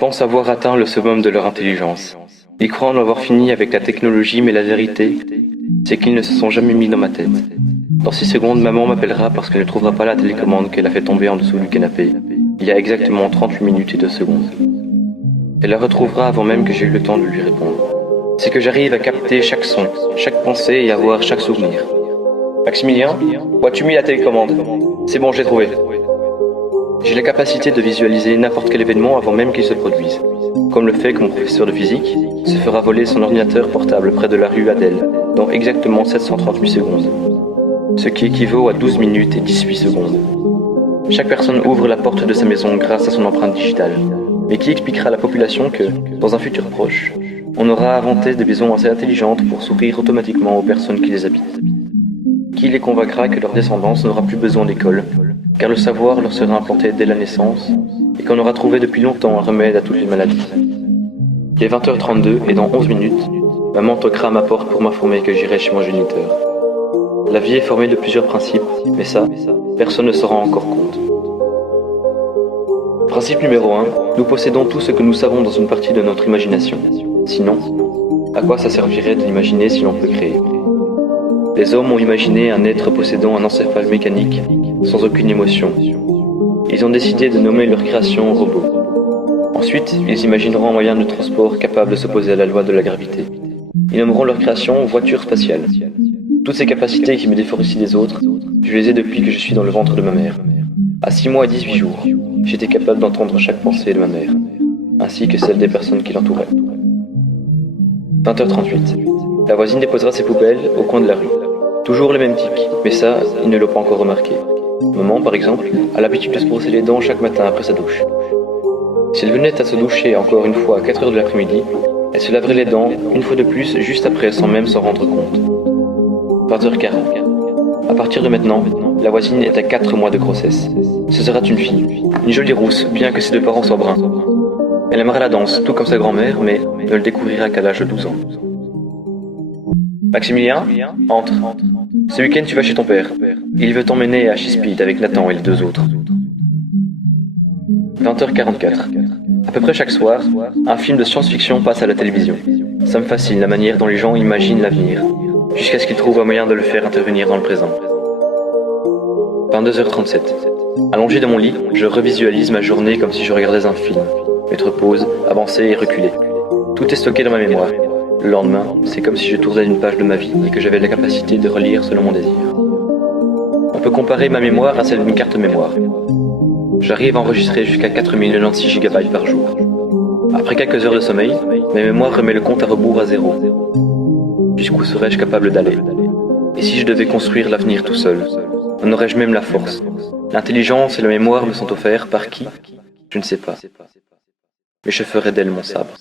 pensent avoir atteint le summum de leur intelligence. Ils croient en avoir fini avec la technologie, mais la vérité, c'est qu'ils ne se sont jamais mis dans ma tête. Dans 6 secondes, maman m'appellera parce qu'elle ne trouvera pas la télécommande qu'elle a fait tomber en dessous du canapé, il y a exactement 38 minutes et 2 secondes. Elle la retrouvera avant même que j'ai eu le temps de lui répondre. C'est que j'arrive à capter chaque son, chaque pensée et à voir chaque souvenir. Maximilien, où as-tu mis la télécommande? C'est bon, j'ai trouvé. J'ai la capacité de visualiser n'importe quel événement avant même qu'il se produise, comme le fait que mon professeur de physique se fera voler son ordinateur portable près de la rue Adèle, dans exactement 738 secondes, ce qui équivaut à 12 minutes et 18 secondes. Chaque personne ouvre la porte de sa maison grâce à son empreinte digitale, mais qui expliquera à la population que, dans un futur proche, on aura inventé des maisons assez intelligentes pour sourire automatiquement aux personnes qui les habitent. Qui les convaincra que leur descendance n'aura plus besoin d'école, car le savoir leur sera implanté dès la naissance, et qu'on aura trouvé depuis longtemps un remède à toutes les maladies. Il est 20h32 et dans 11 minutes, maman toquera à ma porte pour m'informer que j'irai chez mon géniteur. La vie est formée de plusieurs principes, mais ça, personne ne s'en rend encore compte. Principe numéro 1, nous possédons tout ce que nous savons dans une partie de notre imagination. Sinon, à quoi ça servirait d'imaginer si l'on peut créer? Les hommes ont imaginé un être possédant un encéphale mécanique, sans aucune émotion. Ils ont décidé de nommer leur création robot. Ensuite, ils imagineront un moyen de transport capable de s'opposer à la loi de la gravité. Ils nommeront leur création voiture spatiale. Toutes ces capacités qui me différencient des autres, je les ai depuis que je suis dans le ventre de ma mère. À 6 mois et 18 jours, j'étais capable d'entendre chaque pensée de ma mère, ainsi que celle des personnes qui l'entouraient. 20h38. La voisine déposera ses poubelles au coin de la rue. Toujours les mêmes tics, mais ça, ils ne l'ont pas encore remarqué. Maman, par exemple, a l'habitude de se brosser les dents chaque matin après sa douche. Si elle venait à se doucher encore une fois à 4h de l'après-midi, elle se laverait les dents une fois de plus juste après sans même s'en rendre compte. 20h40. À partir de maintenant, la voisine est à 4 mois de grossesse. Ce sera une fille, une jolie rousse, bien que ses deux parents soient bruns. Elle aimera la danse, tout comme sa grand-mère, mais ne le découvrira qu'à l'âge de 12 ans. Maximilien, entre. Ce week-end, tu vas chez ton père. Il veut t'emmener à Chesapeake avec Nathan et les 2 autres. 20h44. À peu près chaque soir, un film de science-fiction passe à la télévision. Ça me fascine la manière dont les gens imaginent l'avenir, jusqu'à ce qu'ils trouvent un moyen de le faire intervenir dans le présent. 22h37. Allongé dans mon lit, je revisualise ma journée comme si je regardais un film. Mettre pause, avancer et reculer. Tout est stocké dans ma mémoire. Le lendemain, c'est comme si je tournais une page de ma vie et que j'avais la capacité de relire selon mon désir. On peut comparer ma mémoire à celle d'une carte mémoire. J'arrive à enregistrer jusqu'à 4096 GB par jour. Après quelques heures de sommeil, ma mémoire remet le compte à rebours à 0. Jusqu'où serais-je capable d'aller? Et si je devais construire l'avenir tout seul? En aurais-je même la force? L'intelligence et la mémoire me sont offerts par qui? Je ne sais pas. Mais je ferai d'elle mon sabre.